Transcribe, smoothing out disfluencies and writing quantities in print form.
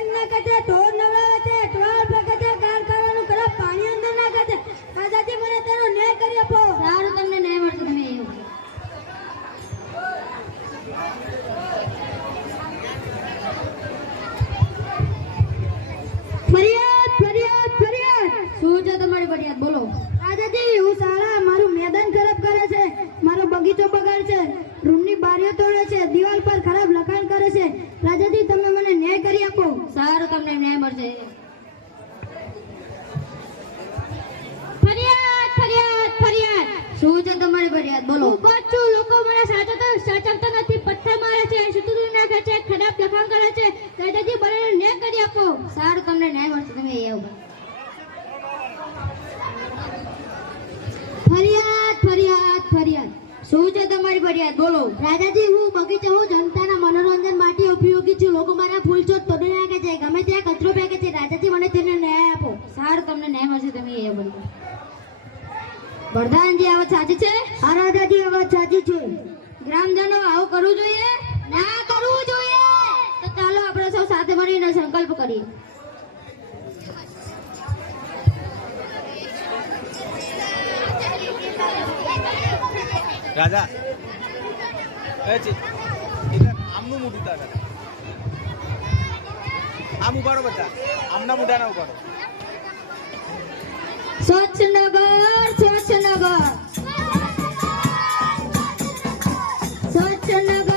લેકિન નાખે છે, ઢોર નવડાવે છે, અઠવાડ ફેંકે છે, કાર કરવાનું કરે, પાણી અંદર નાખે છે. રાજાજી મને તેનો ન્યાય કરી આપો. સારું, તમને ન્યાય મળશે, તમે એવું. ફરિયાદ ફરિયાદ ફરિયાદ. શું છે તમારી ફરિયાદ? બોલો. રાજાજી, હું શાળા મારું મેદાન ખરાબ કરે છે, મારો બગીચો બગાડે છે, રૂમની બારીઓ તોડે છે, દિવાલ પર ખરાબ લખાણ કરે છે. રાજાજી, તમે મને ન્યાય કરી આપો. સારું, તમને ન્યાય મળશે. ફરિયાદ ફરિયાદ ફરિયાદ. શું છે તમારી ફરિયાદ? બોલો. હું બચ્ચું, લોકો મને સાચવતા નથી, પથ્થર મારે છે, સુતરી નાખે છે, ખરાબ લખાણ કરે છે. રાજાજી, મને ન્યાય કરી આપો. સારું, તમને ન્યાય મળશે, તમે એવું. ફરિયાદ ફરિયાદ ફરિયાદ. શું છે તમારી ફરિયાદ? બોલો. રાજાજી, હું બગીચા, હું જનતાના મનોરંજન માટે ઉપયોગી છું. લોકો મારા ફૂલ છોડ તોડી નાખે છે, ગમે ત્યાં કચરો ફેંકે છે. રાજાજી, મને તેને ન્યાય આપો. સારું, તમને ન્યાય મળશે, તમે એવું. પ્રધાનજી, આ વાત સાચી છે? હા રાજાજી, આ વાત સાચી છે. ગ્રામજનો આવું કરવું જોઈએ? ના કરવું જોઈએ. તો ચાલો આપણે સૌ સાથે મળીને સંકલ્પ કરીએ. રાજા આમનું મોઢું તારે આમ ઉભારો, બધા આમના મોઢાના ઉભારો. સ્વચ્છ નગર, સ્વચ્છ નગર, સ્વચ્છ નગર.